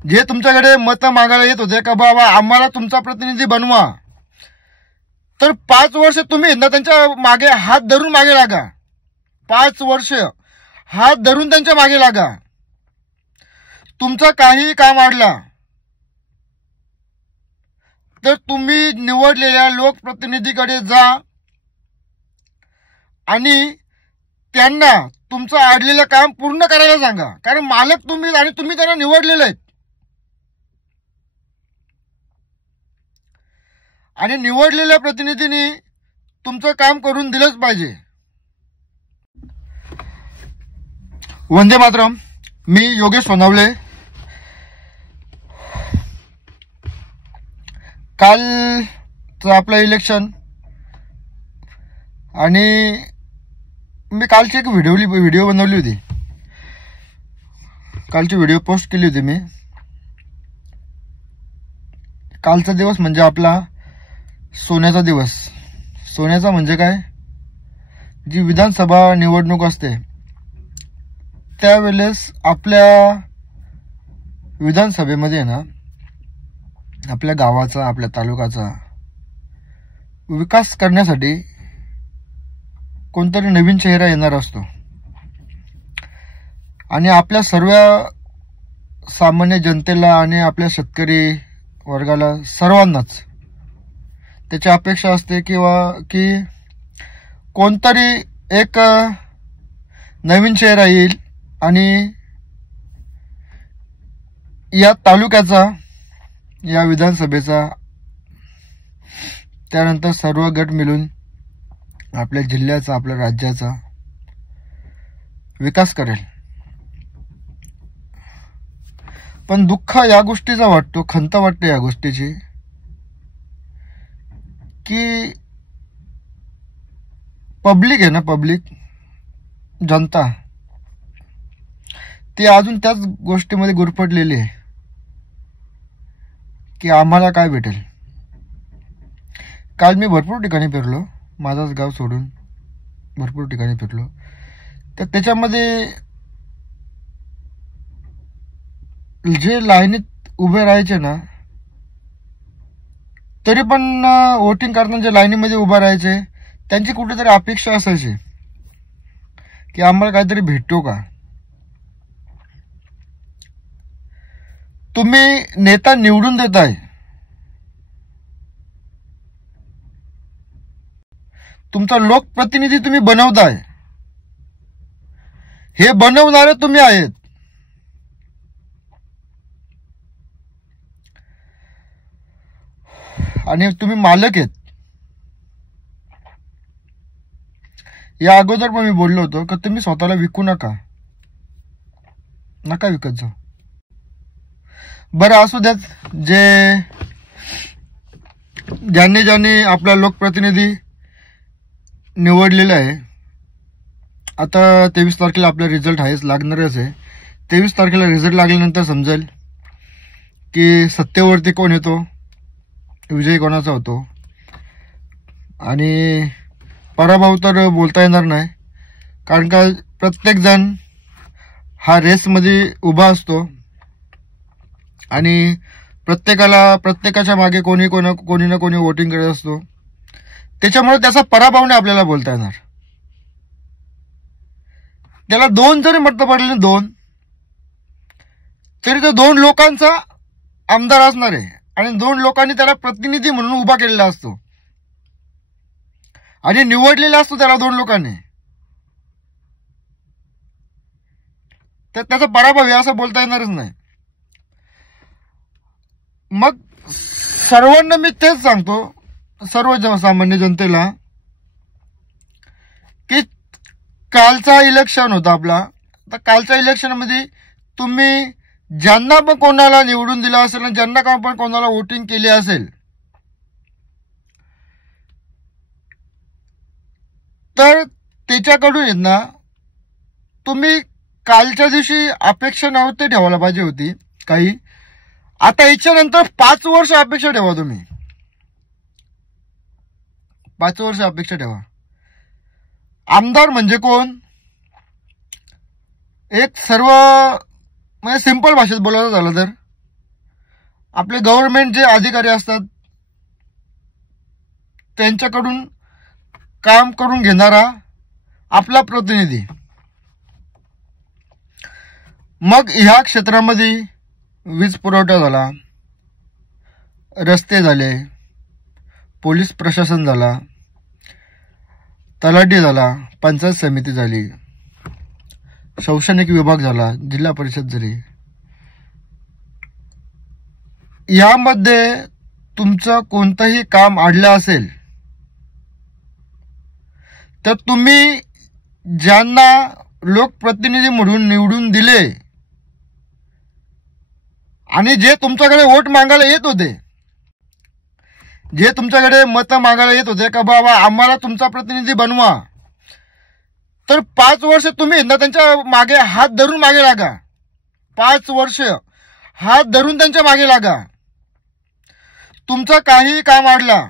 जे तुमच्याकडे मत मागायला येत होते का बाबा आम्हाला तुमचा प्रतिनिधी बनवा, तर 5 वर्ष तुम्ही ना त्यांच्या मागे हात धरून मागे लागा. 5 वर्ष हात धरून त्यांच्या मागे लागा. तुमचं काही काम अडला तर तुम्ही निवडलेल्या लोकप्रतिनिधीकडे जा आणि त्यांना तुमचं अडलेलं काम पूर्ण करायला सांगा. कारण मालक तुम्ही आणि तुम्ही त्यांना निवडलेले आहेत आणि निवडलेल्या प्रतिनिधींनी तुमचं काम करून दिलंच पाहिजे. वंदे मातरम. मी योगेश सोनावले. कालचं आपलं इलेक्शन आणि मी कालची एक व्हिडिओ बनवली होती. कालची व्हिडिओ पोस्ट केली होती मी. कालचा दिवस म्हणजे आपला सोन्याचा दिवस. सोन्याचा म्हणजे काय, जी विधानसभा निवडणूक असते त्यावेळेस आपल्या विधानसभेमध्ये ना आपल्या गावाचा आपल्या तालुक्याचा विकास करण्यासाठी कोणतरी नवीन चेहरा येणार असतो आणि आपल्या सर्व सामान्य जनतेला आणि आपल्या शेतकरी वर्गाला सर्वांनाच त्याची अपेक्षा असते की कोणतरी एक नवीन चेहरा येईल आणि या तालुक्याचा, या विधानसभेचा, त्यानंतर सर्व गट मिळून आपल्या जिल्ह्याचा, आपल्या राज्याचा विकास करेल. पण दुःख या गोष्टीचा वाटतो, खंत वाटते या गोष्टीची की पब्लिक आहे ना, पब्लिक जनता ती अजून त्याच गोष्टीमध्ये गुरफटलेली आहे की आम्हाला काय भेटेल. काल मी भरपूर ठिकाणी फिरलो, माझाच गाव सोडून भरपूर ठिकाणी फिरलो. तर त्याच्यामध्ये जे लाईनीत उभे राहायचे ना, तरी पण वोटिंग करताना जे लाईनीमध्ये उभे राहायचे त्यांची कुठेतरी अपेक्षा असायची की आम्हाला काहीतरी भेटतो का. तुम्ही नेता निवडून देताय, तुमचा लोकप्रतिनिधी तुम्ही बनवताय, हे बनवणारे तुम्ही आहेत. आणि तुम्ही मालक आहेत. या अगोदर पण मी बोललो होतो की तुम्ही स्वतःला विकू नका विकत जाऊ. बरं असू द्यात, ज्यांनी आपला लोकप्रतिनिधी निवडलेला आहे. आता 23 तारखेला आपला रिझल्ट आहेच, लागणारच आहे. 23 तारखेला रिझल्ट लागल्यानंतर समजेल की सत्तेवरती कोण येतो, विजय कोणाचा होतो. आणि पराभव तर बोलता येणार नाही, कारण का प्रत्येक जण हा रेसमध्ये उभा असतो आणि प्रत्येकाच्या मागे कोणी ना कोणी वोटिंग करत असतो. त्याच्यामुळे त्याचा पराभव नाही आपल्याला बोलता येणार. त्याला 2 जरी मतं पडले, 2 तरी तो 2 लोकांचा आमदार असणार आहे आणि 2 लोकांनी त्याला प्रतिनिधी म्हणून उभा केलेला असतो आणि निवडलेला असतो त्याला 2 लोकांनी. तर त्याचा पराभव आहे असं बोलता येणारच नाही. मग सर्वांना मी तेच सांगतो, सर्व सामान्य जनतेला, की कालचा इलेक्शन होता आपला. तर कालच्या इलेक्शनमध्ये तुम्ही ज्यांना पण कोणाला निवडून दिला असेल आणि ज्यांना पण कोणाला वोटिंग केली असेल, तर त्याच्याकडून आहेत ना तुम्ही कालच्या दिवशी अपेक्षा नव्हती ठेवायला पाहिजे होती काही. आता याच्यानंतर 5 वर्ष अपेक्षा ठेवा. तुम्ही 5 वर्ष अपेक्षा ठेवा. आमदार म्हणजे कोण, एक सर्व म्हणजे सिंपल भाषेत बोलायचं झालं तर आपले गव्हर्नमेंट जे अधिकारी असतात त्यांच्याकडून काम करून घेणारा आपला प्रतिनिधी. मग ह्या क्षेत्रामध्ये वीज पुरवठा झाला, रस्ते झाले, पोलीस प्रशासन झाला, तलाठी झाला, पंचायत समिती झाली, शैक्षणिक विभाग झाला, जिल्हा परिषद झाली. यामध्ये तुमचं कोणतंही काम अडलं असेल तर तुम्ही ज्यांना लोकप्रतिनिधी म्हणून निवडून दिले आणि जे तुमच्याकडे वोट मागायला येत होते, जे तुमच्याकडे मत मागायला येत होते का बाबा आम्हाला तुमचा प्रतिनिधी बनवा, तर 5 वर्ष तुम्ही ना त्यांच्या मागे हात धरून मागे लागा. 5 वर्ष हात धरून त्यांच्या मागे लागा. तुमचं काही काम अडला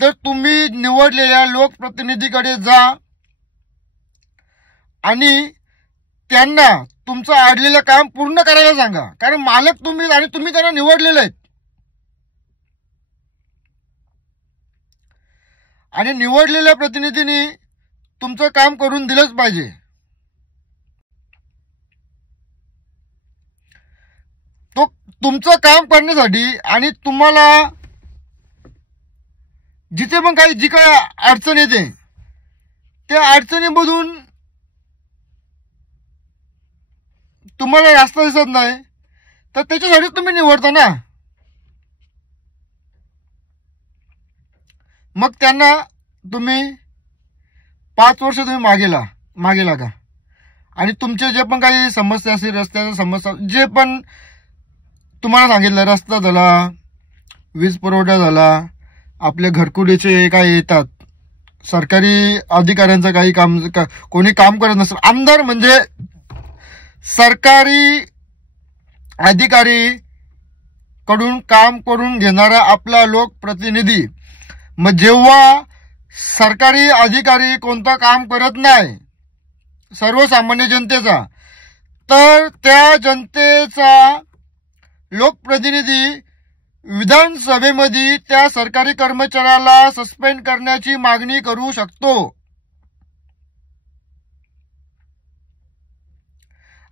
तर तुम्ही निवडलेल्या लोकप्रतिनिधीकडे जा आणि त्यांना तुमचं अडलेलं काम पूर्ण करायला सांगा. कारण मालक तुम्ही आणि तुम्ही त्यांना निवडलेले आहेत आणि निवडलेल्या प्रतिनिधींनी तुमचं काम करून दिलंच पाहिजे. तो तुमचं काम करण्यासाठी आणि तुम्हाला जिथे पण जी काही अडचण येते त्या अडचणीमधून तुम्हाला रस्ता दिसत नाही तर त्याच्यासाठी तुम्ही निवडता ना. मग त्यांना तुम्ही 5 वर्ष तुम्ही मागे लागा आणि तुमचे जे पण काही समस्या असतील, रस्त्याच्या समस्या जे पण तुम्हाला सांगितलं, रस्ता झाला, वीज पुरवठा झाला, आपले घरकुलीचे काही येतात, सरकारी अधिकाऱ्यांचं काही काम कोणी काम करत नसेल, आमदार म्हणजे सरकारी अधिकारी कडून काम करून घेणारा आपला लोकप्रतिनिधी. मग जेव्हा सरकारी अधिकारी कोणतं काम करत नाही सर्वसामान्य जनतेचा, तर त्या जनतेचा लोकप्रतिनिधी विधानसभेमध्ये त्या सरकारी कर्मचाऱ्याला सस्पेंड करण्याची मागणी करू शकतो.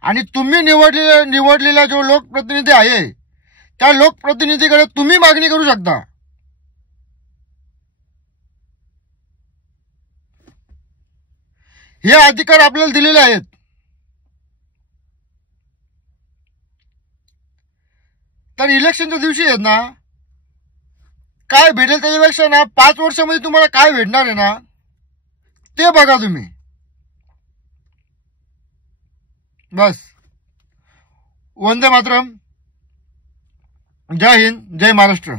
आणि तुम्ही निवडलेला जो लोकप्रतिनिधी आहे त्या लोकप्रतिनिधीकडे तुम्ही मागणी करू शकता. हे अधिकार आपल्याला दिलेले आहेत. तर इलेक्शनच्या दिवशी आहेत ना, काय भेटेल त्याच्यापेक्षा ना 5 वर्षामध्ये तुम्हाला काय भेटणार आहे ना ते बघा तुम्ही. बस. वंदे मातरम. जय हिंद, जय महाराष्ट्र.